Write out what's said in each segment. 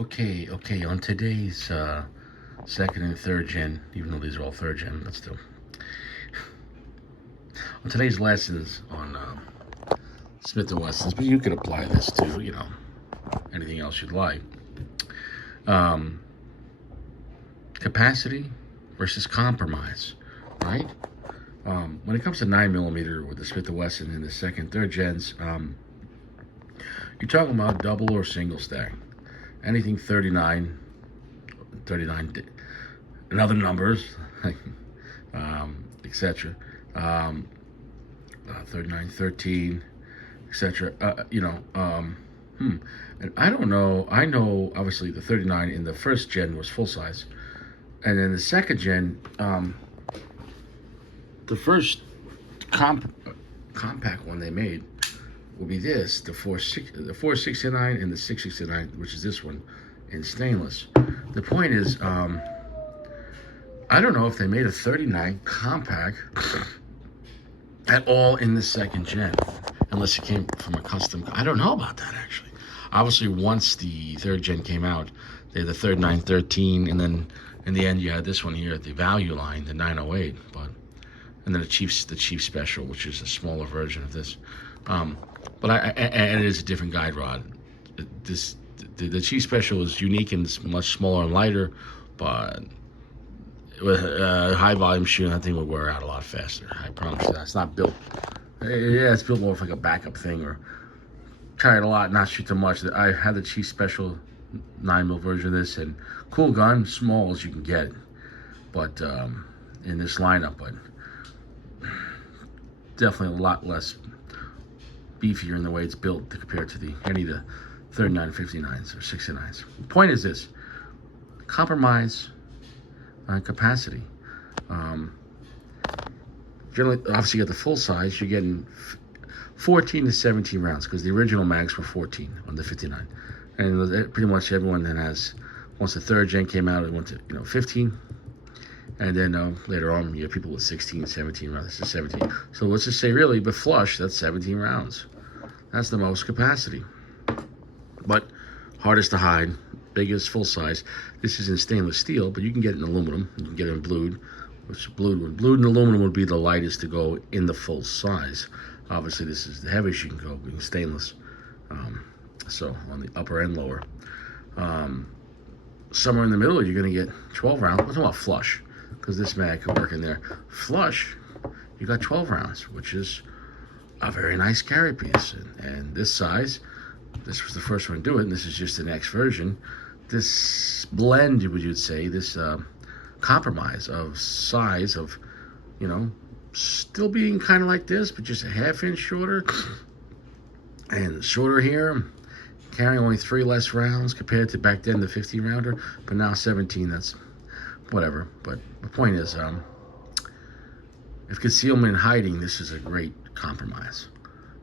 Okay. On today's second and third gen, even though these are all third gen, but still, on today's lessons on Smith and Wessons, but you could apply this to anything else you'd like. Um, Capacity versus compromise, right? When it comes to 9 millimeter with the Smith and Wesson in the second, third gens, you're talking about double or single stack. Anything 39, 39, and other numbers, etc. Um, 39, 13, etc. And I don't know. I know obviously the 39 in the first gen was full size, and then the second gen, the first compact one they made will be this, the 469 and the 669, which is this one in stainless. The point is, I don't know if they made a 39 compact at all in the second gen, unless it came from a custom. I don't know about that actually. Obviously, once the third gen came out, they had the 3913, and then in the end you had this one here at the value line, the 908, and then the Chief Special, which is a smaller version of this. But and it is a different guide rod. The Chief Special is unique and it's much smaller and lighter, but with high volume shooting, that thing would wear out a lot faster. I promise you that. It's not built. Yeah, it's built more of like a backup thing, or carry it a lot, not shoot too much. I had the Chief Special 9mm version of this, and cool gun, small as you can get, but in this lineup, but definitely a lot less beefier in the way it's built to compare to any of the 39, 59s or 69s. The point is this: compromise capacity. Generally, obviously, you get the full size, you're getting 14 to 17 rounds, because the original mags were 14 on the 59, and pretty much everyone that has, once the third gen came out, it went to 15, and then later on you have people with 16, 17 rounds. This is 17. So let's just say really, but flush, that's 17 rounds. That's the most capacity, but hardest to hide, biggest full size. This is in stainless steel, but you can get it in aluminum. You can get it in blued, which blued and aluminum would be the lightest to go in the full size. Obviously, this is the heaviest you can go, being stainless. So on the upper and lower, somewhere in the middle, you're going to get 12 rounds. We're talking about flush, because this mag could work in there. Flush, you got 12 rounds, which is a very nice carry piece. And this size, this was the first one to do it, and this is just the next version. This blend, you'd say, this compromise of size of, still being kind of like this, but just a half-inch shorter, and shorter here, carrying only 3 less rounds compared to back then the 15-rounder, but now 17. That's whatever. But the point is, if concealment and hiding, this is a great compromise,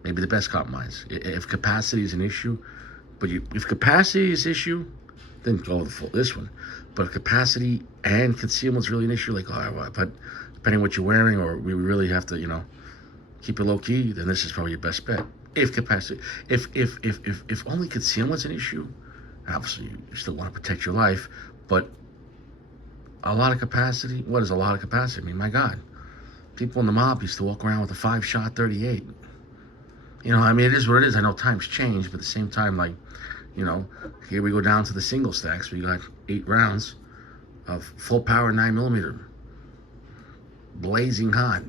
maybe the best compromise. If capacity is an issue, if capacity is an issue, then go with this one. But if capacity and concealment is really an issue, like, but depending on what you're wearing, or we really have to, keep it low key, then this is probably your best bet. If capacity, if only concealment's an issue, obviously you still want to protect your life, but a lot of capacity. What is a lot of capacity? I mean, my God, people in the mob used to walk around with a 5-shot 38. It is what it is. I know times change, but at the same time, like, here we go down to the single stacks. We got 8 rounds of full power 9mm, blazing hot,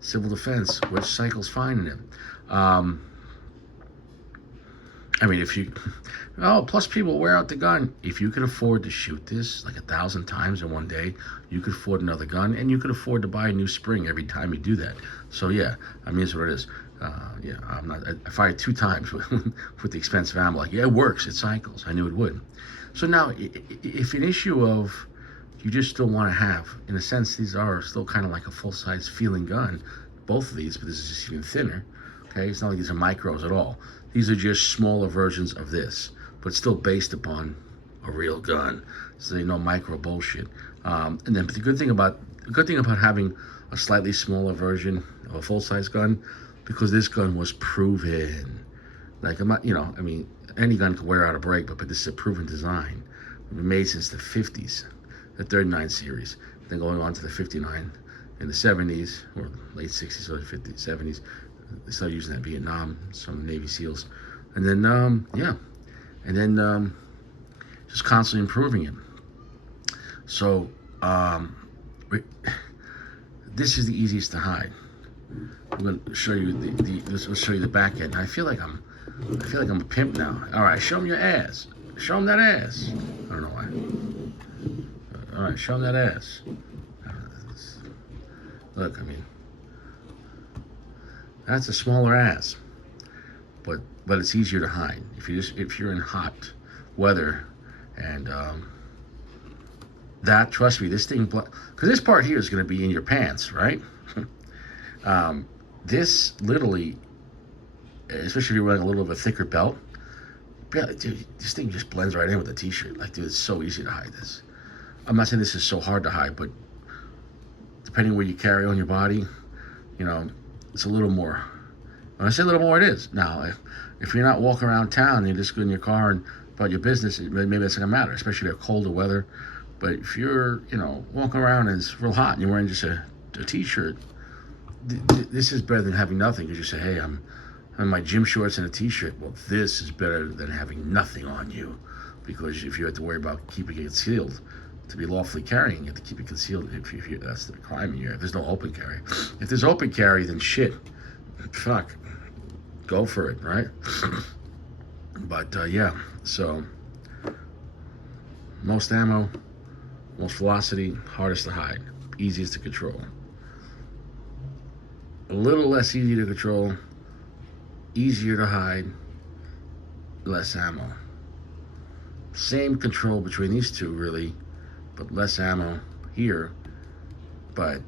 civil defense, which cycle's fine in it. Plus people wear out the gun. If you can afford to shoot this like 1,000 times in one day, you could afford another gun, and you could afford to buy a new spring every time you do that. So yeah, it's what it is. I fired 2 times with the expensive ammo. Like, yeah, it works, it cycles. I knew it would. So now, if an issue of you just still want to have, in a sense, these are still kind of like a full-size feeling gun, both of these, but this is just even thinner. Okay, it's not like these are micros at all. These are just smaller versions of this, but still based upon a real gun. So no micro bullshit. But the good thing about having a slightly smaller version of a full-size gun, because this gun was proven. Like, I'm not, any gun could wear out a brake, but this is a proven design. It's been made since the 50s, the 39 series. Then going on to the 59 in the 70s, or late 60s, or 50s, 70s. They started using that in Vietnam, some Navy SEALs. And then, just constantly improving it. So, this is the easiest to hide. I'm going to show you I'll show you the back end. I feel like I'm a pimp now. All right, show them your ass. Show them that ass. I don't know why. All right, show them that ass. Look, I mean, that's a smaller ass, but it's easier to hide if you're in hot weather, and that, trust me, this thing, because this part here is going to be in your pants, right? This literally, especially if you're wearing a little of a thicker belt, dude, this thing just blends right in with the t-shirt. Like, dude, it's so easy to hide this. I'm not saying this is so hard to hide, but depending where you carry on your body, you know, it's a little more. When I say a little more, it is. Now, if you're not walking around town, you're just in your car and about your business, maybe that's not gonna matter, especially if you have colder weather. But if you're, you know, walking around and it's real hot and you're wearing just a t-shirt, this is better than having nothing. Because you say, hey, I'm in my gym shorts and a t-shirt. Well, this is better than having nothing on you, because if you have to worry about keeping it concealed, to be lawfully carrying, you have to keep it concealed. If that's the crime in here. If there's no open carry. If there's open carry, then shit, fuck, go for it, right? But yeah, so most ammo, most velocity, hardest to hide, easiest to control. A little less easy to control, easier to hide, less ammo. Same control between these two, really, but less ammo here, but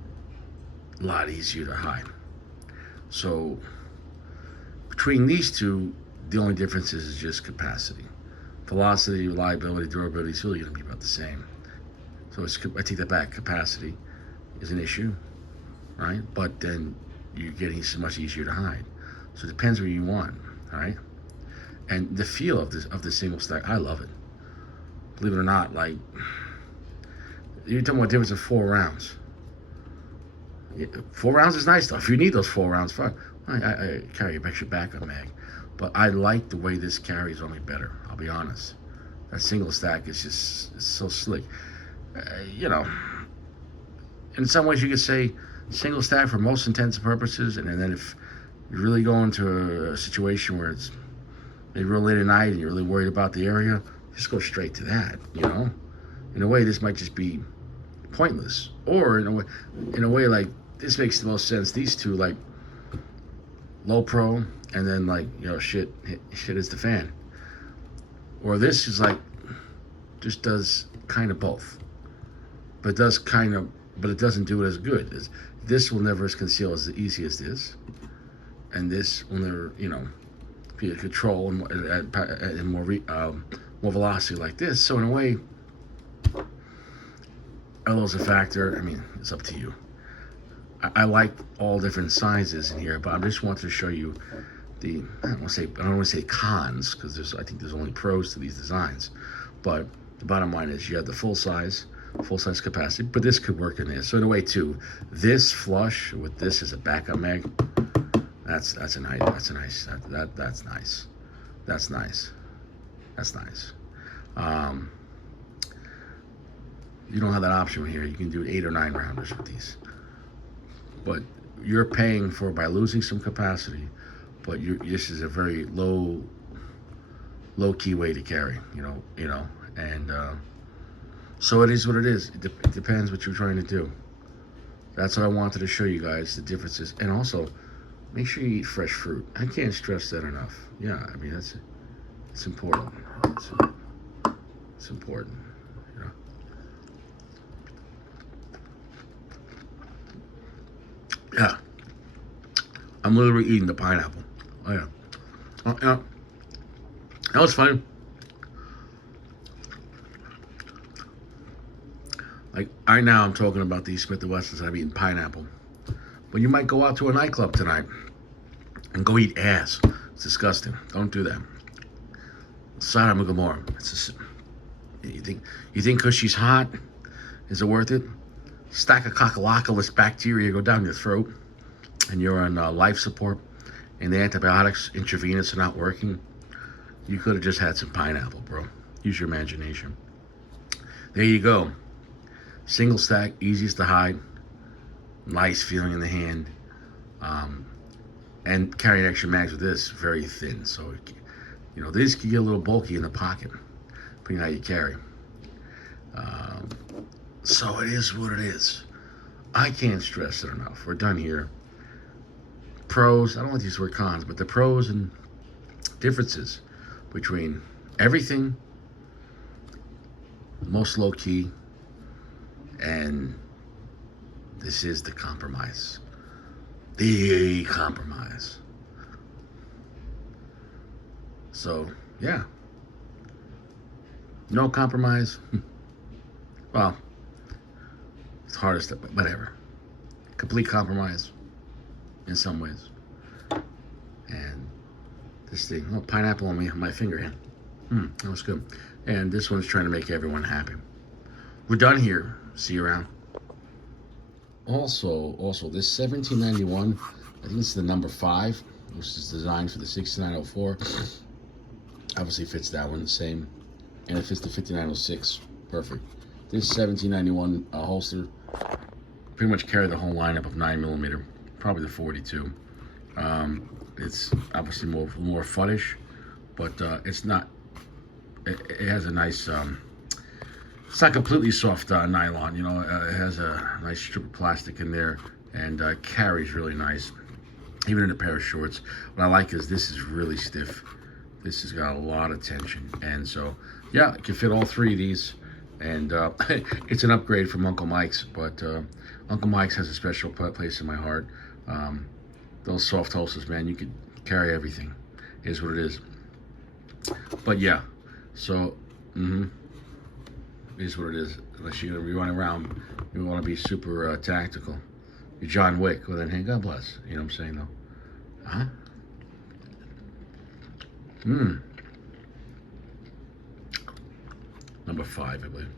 a lot easier to hide. So between these two, the only difference is just capacity. Velocity, reliability, durability is really going to be about the same. So I take that back. Capacity is an issue, right? But then you're getting so much easier to hide. So it depends what you want, all right? And the feel of the single stack, I love it. Believe it or not, like, you're talking about the difference of 4 rounds. 4 rounds is nice though. If you need those 4 rounds, fuck. I carry an extra backup mag. But I like the way this carries on me better, I'll be honest. That single stack is just, it's so slick. You know, in some ways you could say single stack for most intents and purposes, and then if you really go into a situation where it's maybe real late at night and you're really worried about the area, just go straight to that, you know? In a way, this might just be pointless. Or in a way, like, this makes the most sense. These two, like, low pro, and then, like, you know, shit is the fan. Or this is like, just does kind of both. But it doesn't do it as good. This will never conceal as easy as this. And this will never, you know, be a control and more velocity like this. So in a way, LO's a factor. I mean, it's up to you. I like all different sizes in here, but I just wanted to show you the, I don't want to say cons, because I think there's only pros to these designs. But the bottom line is you have the full size capacity, but this could work in this. So in a way too, this flush with this as a backup mag, that's nice. You don't have that option here. You can do 8 or 9 rounders with these, but you're paying for by losing some capacity. But this is a very low key way to carry, you know, and so it is what it is. It depends what you're trying to do. That's what I wanted to show you guys, the differences, and also make sure you eat fresh fruit. I can't stress that enough. Yeah, I mean it's important. It's important, you know. Yeah, I'm literally eating the pineapple. Oh yeah. Oh yeah. That was fun. Like, right now I'm talking about these Smith & Wessons, I'm eating pineapple. But you might go out to a nightclub tonight and go eat ass. It's disgusting. Don't do that. Sodom and Gomorrah. You think because she's hot, is it worth it? Stack of coccolocholus bacteria go down your throat, and you're on life support, and the antibiotics intravenous are not working. You could have just had some pineapple, bro. Use your imagination. There you go. Single stack, easiest to hide. Nice feeling in the hand. And carrying extra mags with this, very thin. So, these can get a little bulky in the pocket, depending on how you carry. So it is what it is. I can't stress it enough. We're done here. Pros, I don't like to use the word cons, but the pros and differences between everything, most low key, and this is the compromise. The compromise. So, yeah. No compromise. Well, it's hardest, but whatever. Complete compromise in some ways. And this thing, pineapple on my finger here. That was good. And this one's trying to make everyone happy. We're done here. See you around. Also, this 1791, I think it's the number 5, which is designed for the 6904. Obviously fits that one the same, and it fits the 5906. Perfect. This 1791 holster pretty much carried the whole lineup of 9mm, probably the 42. It's obviously more fuddish, but it's not. It has a nice. It's not completely soft nylon, it has a nice strip of plastic in there, and carries really nice, even in a pair of shorts. What I like is this is really stiff. This has got a lot of tension, and so, yeah, it can fit all 3 of these, and it's an upgrade from Uncle Mike's, but Uncle Mike's has a special place in my heart. Those soft holsters, man, you could carry everything, is what it is. But yeah, so, is what it is. Unless you're going to be running around, you want to be super tactical. You're John Wick. Well, then, hey, God bless. You know what I'm saying, though? Huh? Number 5, I believe.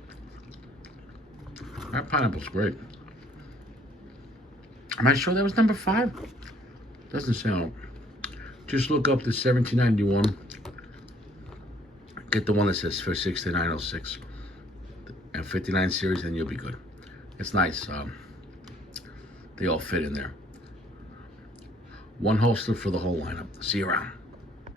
That pineapple's great. Am I sure that was number 5? Doesn't sound. Just look up the 1791. Get the one that says for 6906. And 59 series, and you'll be good. It's nice. They all fit in there. One holster for the whole lineup. See you around.